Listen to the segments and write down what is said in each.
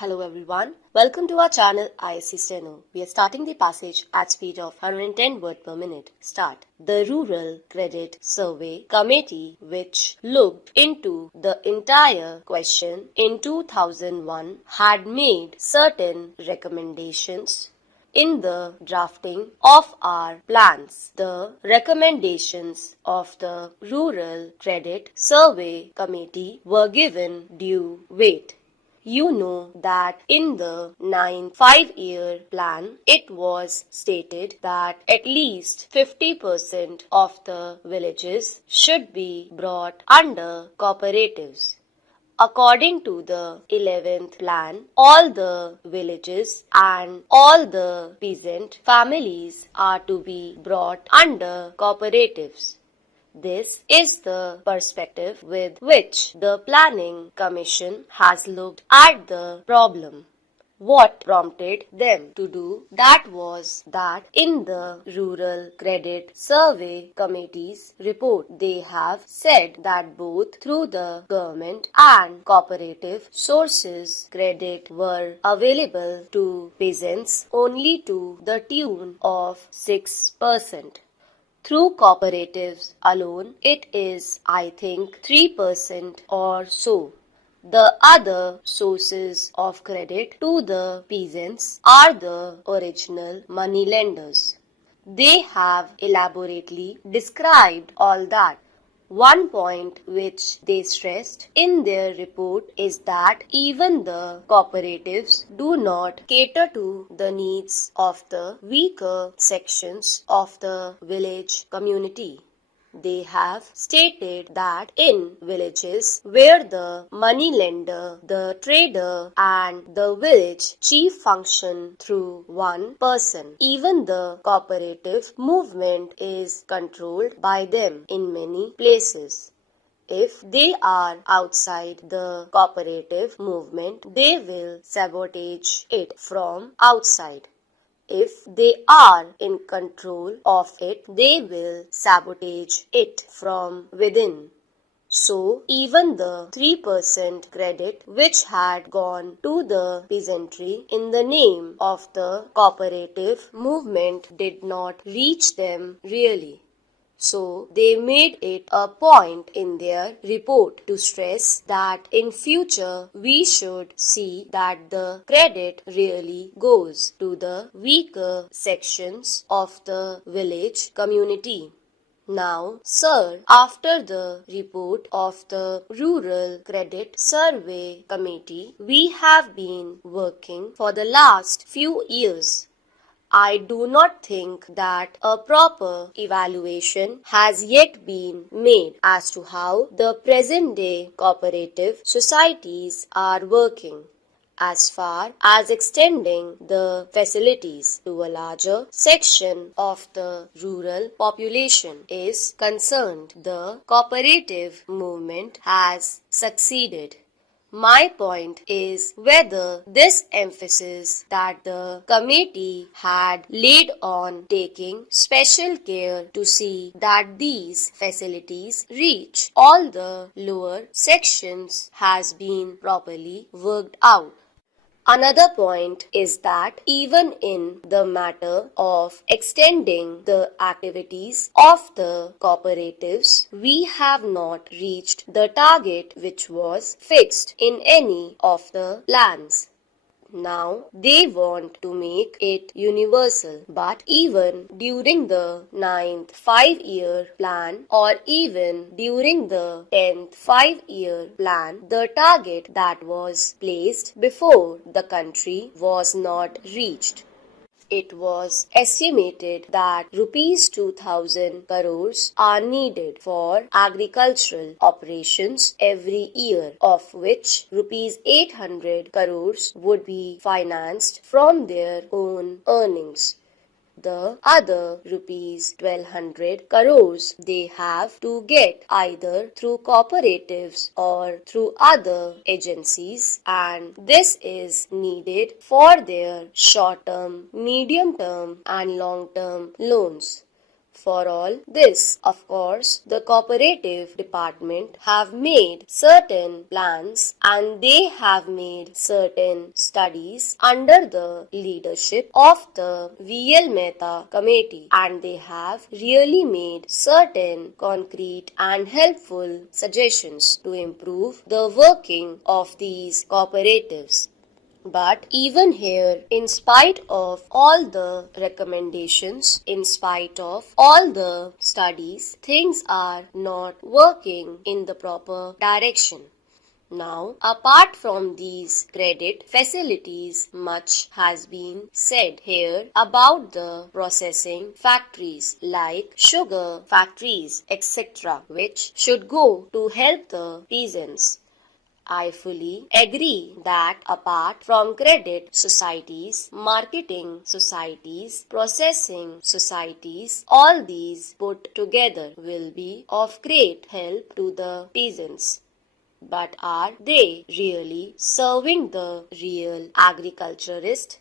Hello everyone, welcome to our channel ISC Steno. We are starting the passage at speed of 110 words per minute. Start. The Rural Credit Survey Committee, which looked into the entire question in 2001, had made certain recommendations in the drafting of our plans. The recommendations of the Rural Credit Survey Committee were given due weight. You know that in the 9th 5-year plan, it was stated that at least 50% of the villages should be brought under cooperatives. According to the 11th plan, all the villages and all the peasant families are to be brought under cooperatives. This is the perspective with which the Planning Commission has looked at the problem. What prompted them to do that was that in the Rural Credit Survey Committee's report, they have said that both through the government and cooperative sources, credit were available to peasants only to the tune of 6%. Through cooperatives alone, it is, I think, 3% or so. The other sources of credit to the peasants are the original moneylenders. They have elaborately described all that. One point which they stressed in their report is that even the cooperatives do not cater to the needs of the weaker sections of the village community. They have stated that in villages where the moneylender, the trader and the village chief function through one person, even the cooperative movement is controlled by them in many places. If they are outside the cooperative movement, they will sabotage it from outside. If they are in control of it, they will sabotage it from within. So, even the 3% credit which had gone to the peasantry in the name of the cooperative movement did not reach them really. So, they made it a point in their report to stress that in future we should see that the credit really goes to the weaker sections of the village community. Now, sir, after the report of the Rural Credit Survey Committee, we have been working for the last few years. I do not think that a proper evaluation has yet been made as to how the present-day cooperative societies are working as far as extending the facilities to a larger section of the rural population is concerned. The cooperative movement has succeeded. My point is whether this emphasis that the committee had laid on taking special care to see that these facilities reach all the lower sections has been properly worked out. Another point is that even in the matter of extending the activities of the cooperatives, we have not reached the target which was fixed in any of the plans. Now they want to make it universal, but even during the 9th 5-year plan or even during the 10th 5-year plan, the target that was placed before the country was not reached. It was estimated that rupees 2,000 crores are needed for agricultural operations every year, of which rupees 800 crores would be financed from their own earnings. The other rupees 1,200 crores they have to get either through cooperatives or through other agencies, and this is needed for their short-term, medium-term and long-term loans. For all this, of course, the cooperative department have made certain plans and they have made certain studies under the leadership of the V.L. Mehta committee, and they have really made certain concrete and helpful suggestions to improve the working of these cooperatives. But even here, in spite of all the recommendations, in spite of all the studies, things are not working in the proper direction. Now, apart from these credit facilities, much has been said here about the processing factories like sugar factories, etc., which should go to help the peasants. I fully agree that apart from credit societies, marketing societies, processing societies, all these put together will be of great help to the peasants. But are they really serving the real agriculturist?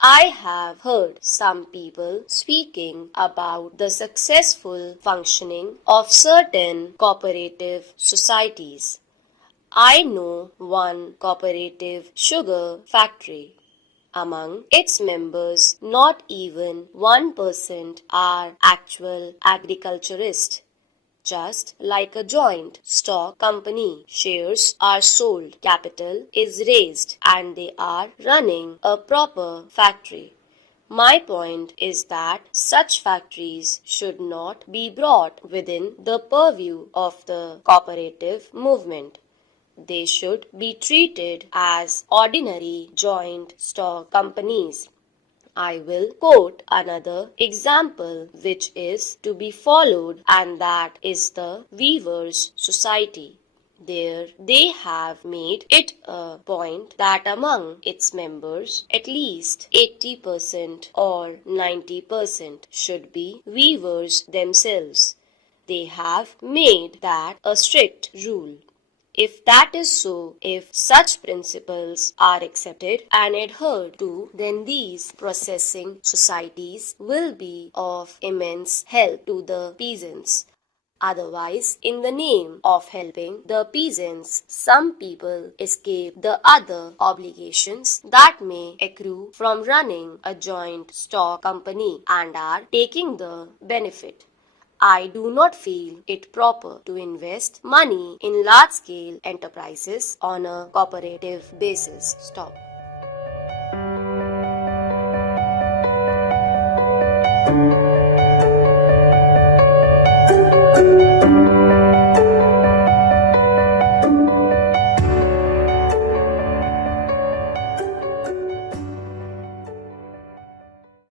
I have heard some people speaking about the successful functioning of certain cooperative societies. I know one cooperative sugar factory. Among its members, not even 1% are actual agriculturists. Just like a joint stock company, shares are sold, capital is raised, and they are running a proper factory. My point is that such factories should not be brought within the purview of the cooperative movement. They should be treated as ordinary joint stock companies. I will quote another example which is to be followed, and that is the Weavers Society. There they have made it a point that among its members at least 80% or 90% should be weavers themselves. They have made that a strict rule. If that is so, if such principles are accepted and adhered to, then these processing societies will be of immense help to the peasants. Otherwise, in the name of helping the peasants, some people escape the other obligations that may accrue from running a joint stock company and are taking the benefit. I do not feel it proper to invest money in large-scale enterprises on a cooperative basis. Stop.